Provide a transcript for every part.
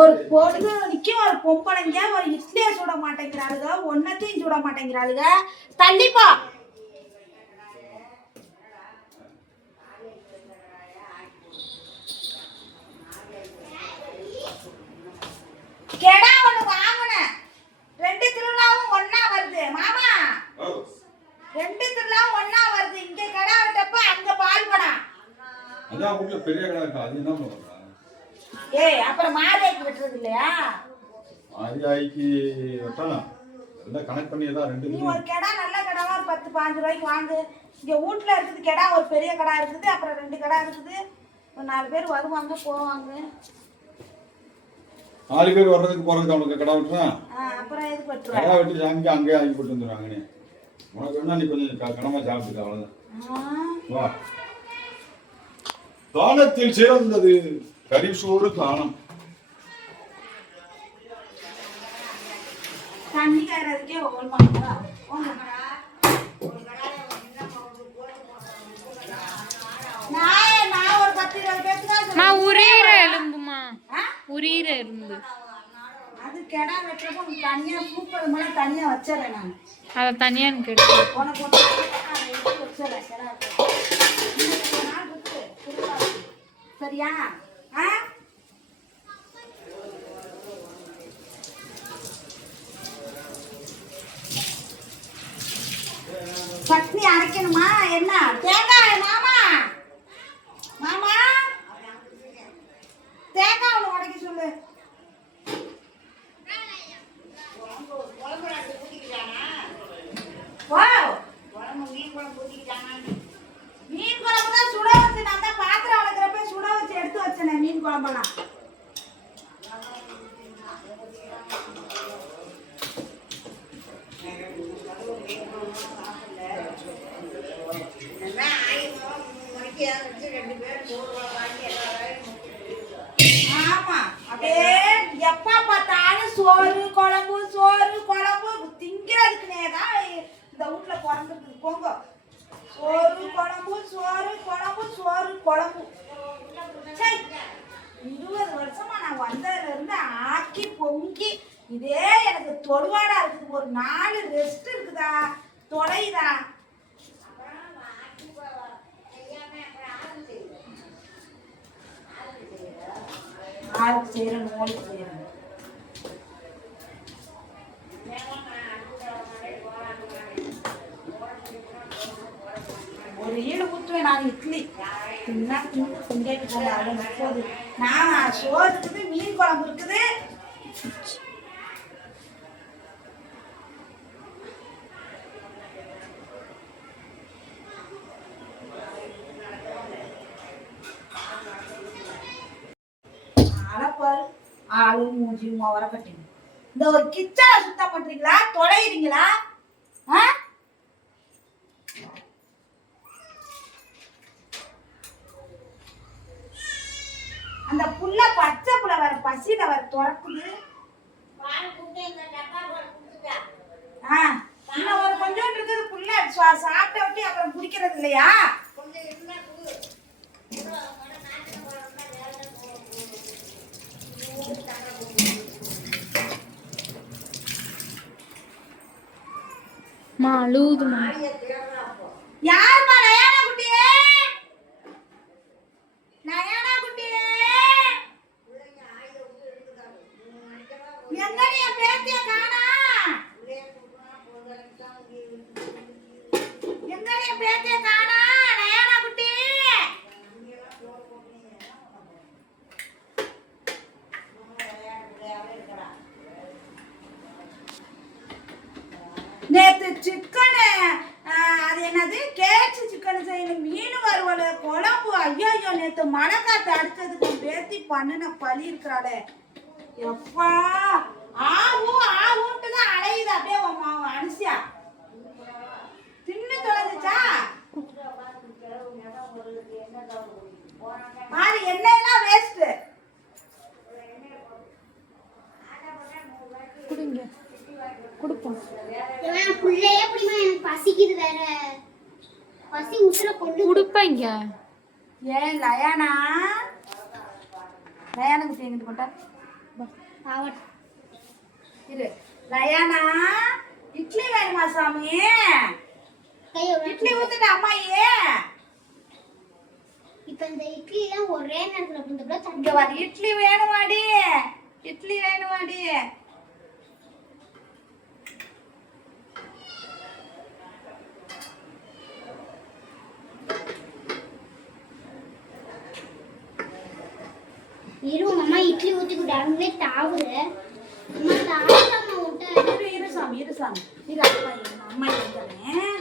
ஒரு பொழுது நிக்கும் ஒரு பொம்பளைங்க ஒரு இட்லியை சுட மாட்டேங்கிறாளுங்க, ஒன்னத்தையும் சுட மாட்டேங்கிறாளுங்க. தள்ளிப்பா கெடா ஒண்ணு வாங்கினேன். 2 திருவிழாவும் ஒன்னா வருது மாமா. 2 திருவிழாவும் ஒன்னா வருது. இங்க கெடா வெட்டப்ப அங்க பால் படம். அதான் ஊர்ல பெரிய கடை இருக்கு. அது என்ன பண்றா? ஏய் அப்புறம் மாரியாய்க்கு வெட்டுறது இல்லையா? மாரியாய்க்கு வெட்டலாம். எல்லாம் கனெக்ட் பண்ணி ஏதா 2 நீ ஒரு கெடா நல்ல கெடாவா ஒரு 10-15 ரூபாய்க்கு வாங்கு. இங்க வீட்ல இருக்குது கெடா, ஒரு பெரிய கெடா இருக்குது, அப்புறம் 2 கெடா இருக்குது. ஒரு 4 பேர் வருவாங்க போவாங்க. 4 பேர் வர்றதுக்கு போறதுக்கு அவனுக்கு கடை வெட்டுறான். அப்புறம் எதுக்கு வெட்டுறா? கடை வெட்டி சாமிக்கு அங்கேயே ஆகி போட்டு வந்துடுவாங்க. நீ உனக்கு வேணா நீ கொஞ்சம் கனமா சாப்பிட்டுக்க, அவ்வளவுதான். வா, தானத்தில் சிறந்தது கரிசோறு தானம். தண்ணி காயறதுக்கே ஓல் பண்ணுறா. நான் ஒரு 10-20 பேருக்கு தான் உரீர எலும்புமா, உரீர எலும்பு. அது கெடா வெட்டுறப்போ தனியா சூப்பர் மேல தனியா வச்சிடறேன். நான் அதை தனியான்னு கேட்டு உனக்கு வச்சிடறேன். கெடா இருக்கு சரியா? சட்னி அரைக்கணுமா? என்ன தேங்காய் மாமா? மாமா தேங்காய் ஒன்று உடைக்க சொல்லு. மீன் குழம்பு தான் சுட வச்சு, நான் தான் பாத்திரம் வளர்க்குறப்ப சுட வச்சு எடுத்து வச்சேன். மீன் குழம்பெல்லாம் ஆமா. அப்படியே எப்ப பார்த்தாலும் சோறு குழம்பு சோறு குழம்பு திங்கிறதுக்குனே தான் இந்த வீட்டுல பிறந்திருக்குது. போங்க, சோறு குழம்பு சோறு குழம்பு சோறு குழம்பு. 20 வருஷமா நான் வந்ததுல இருந்து ஆக்கி பொங்கி இதே எனக்கு தொடுவாடா இருக்குது. ஒரு 4 ரெஸ்ட் இருக்குதா, தொடையுதா. ஆளுக்கு செய்யறேன், மோளுக்கு செய்யறேன். ஒரு ஈடு ஊற்றுவேன் நான். இட்லி தின்னா தின்னு கொண்டாட்டு போல அவ்வளோ போகுது. நான் சோறு இருக்குது, மீன் குழம்பு இருக்குது. ஆளு மூஞ்சி வரப்பட்டீங்க. இந்த ஒரு கிச்சனை சுத்தம் பண்றீங்களா, தொலைறீங்களா? அந்த புள்ள பச்சை புள்ள வர பசியில வர துறக்குது. இன்னும் ஒரு கொஞ்சம் இருக்குது. புள்ள சாப்பிட்ட விட்டு அப்புறம் குடிக்கிறது இல்லையா? அழுவுதுமா. யாருமா? நயானா குட்டியே, நயானா குட்டியே, எங்கடி என் பேத்திய காணா? எங்கடி என் பேத்திய காணா? நயானா குட்டி நேத்து சிக்கனு, அது என்னது கேச்சு சிக்கன் செய்யணும், மீன் வறுவல் குழம்பு. ஐயோ ஐயோ, நேத்து மழை காத்து அடிச்சதுக்கு பேத்தி பண்ணின பழி இருக்கிறாளே. எப்பா ஆவும் ஆவுன்ட்டு தான் அலையுது. அப்படியே அரிசியா தின்னு தொலைஞ்சிச்சா பாரு. எண்ணெயெல்லாம் வேஸ்ட். குடுங்க குடுப்போம். புள்ளையே புடிமா, எனக்கு பசிக்குது வேற. பசி உசுர கொண்டு குடுப்பேங்க. ஏன் லயானா லயானுக்கு தேங்கிட்டு கொண்டா இரு. லயானா இட்லி வேணுமா சாமி? இட்லி ஊத்துட்டு அம்மாயே. இப்ப இந்த இட்லி எல்லாம் ஒரே நேரத்துல புந்தப்பல இங்க வா, இட்லி வேணுமாடி? இட்லி வேணுமாடி? இரு அம்மா இட்லி ஊத்தி குடாங்களே தாவுற அம்மா தாவுறமா விட்ட இரு சாமி, இரு சாமி, இரு அம்மா வந்துடுறேன்.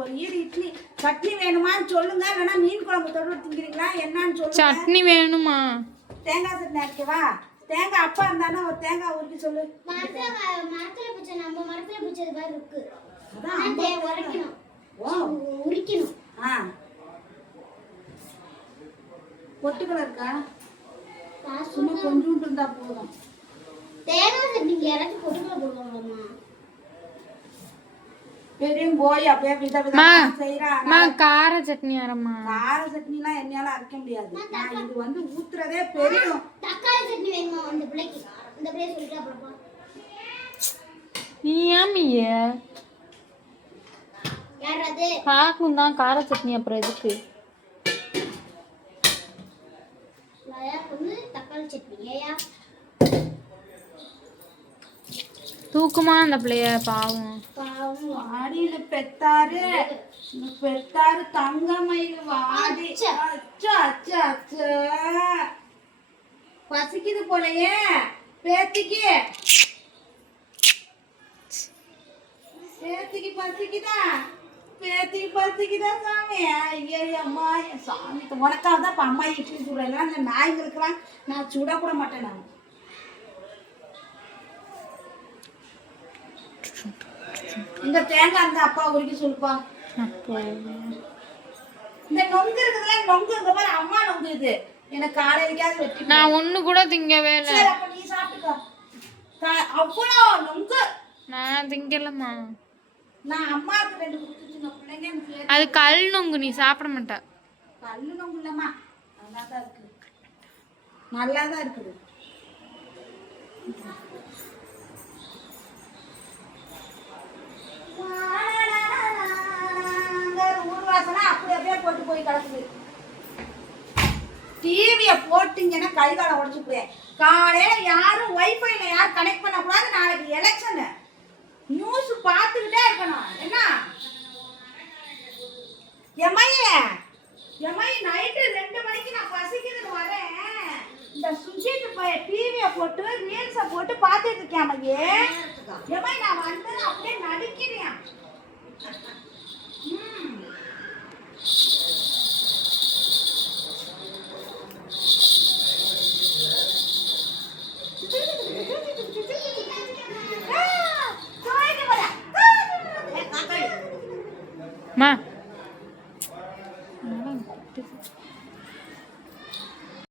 ஒரு இட்லி சட்னி வேணுமான்னு சொல்லுங்க. இல்லைன்னா மீன் குழம்பு தொட்டு திங்கிறீங்களா என்னன்னு சொல்லுங்க. சட்னி வேணுமா? தேங்காய் சட்னி அரைக்கவா? தேங்காய் அப்பா இருந்தானே ஒரு தேங்காய் உருக்கி சொல்லு. மரத்துல பிடிச்ச நம்ம மரத்துல பிடிச்சது மாதிரி இருக்கு. அதான் உரைக்கணும். ஓ உரிக்கணும். பொட்டுக்கலை இருக்கா? சும்மா கொஞ்சோண்டு இருந்தா போதும். தேங்காய் சட்னி இறக்கி பொட்டுக்கலை போடுவாங்கம்மா. பெரியும் போய் அப்படியே செய்யறா. கார சட்னி அரம்மா. கார சட்னிலாம் என்னால அரைக்க முடியாது. நான் இது வந்து ஊத்துறதே பெரியும். தக்காளி சட்னி வேணுமா அந்த பிள்ளைக்கு? அந்த பிள்ளைய சொல்லிட்டா பாப்பா. நீ ஏமிய யார் அது? காக்கும் தான் கார சட்னி அப்புறம் எதுக்கு? தக்காளி சட்னி ஏயா தூக்குமா அந்த பிள்ளைய பாவம். வாடியில பெத்தாரு தங்கமயில் வாடி. அச்சா அச்சா அச்சா பசிக்குது போலயே பேத்திக்கு பசிக்குதா சாமி? ஐயோ அம்மா சாமி, உனக்காக தான் இப்ப அம்மா இட்லி சுடுறேன். அந்த நாய்களுக்கெல்லாம் நான் சுடக்கூட மாட்டேன். நான் இந்த தேங்காய் அந்த அப்பா உருக்கி சொல்லுப்பா. இந்த நொங்கு இருக்குதுல, நொங்கு இங்க பாரு, அம்மா நொங்கு இது. எனக்கு காலையிலக்காவது வெட்டி. நான் ஒண்ணு கூட திங்கவே இல்லை. சரி அப்ப நீ சாப்பிட்டுக்கோ. அவ்வளோ நொங்கு நான் திங்கலம்மா. நான் அம்மாவுக்கு 2 கொடுத்துச்சுங்க பிள்ளைங்க. எனக்கு அது கல் நொங்கு, நீ சாப்பிட மாட்டா. கல்லு நொங்கு இல்லம்மா, நல்லாதான் இருக்கு, நல்லாதான் இருக்குது. ஊர்வாசனா அப்படி அப்படியே போட்டு போய் கிடக்குது. டிவியை போட்டீங்கன்னா கை காலை உடச்சு போய் காலையில யாரும் வைஃபைல யாரும் கனெக்ட் பண்ண கூடாது. நாளைக்கு எலெக்ஷன் நியூஸ் பார்த்துக்கிட்டே இருக்கணும். என்ன எம்ஐ நைட்டு 2 மணிக்கு நான் பசிக்கிறது வரேன். இந்த சுஜித் போய் டிவியை போட்டு ரீல்ஸை போட்டு பார்த்துட்டு இருக்கேன். எம்ஐ நான் வந்து அப்படியே நடிக்கிறேன்.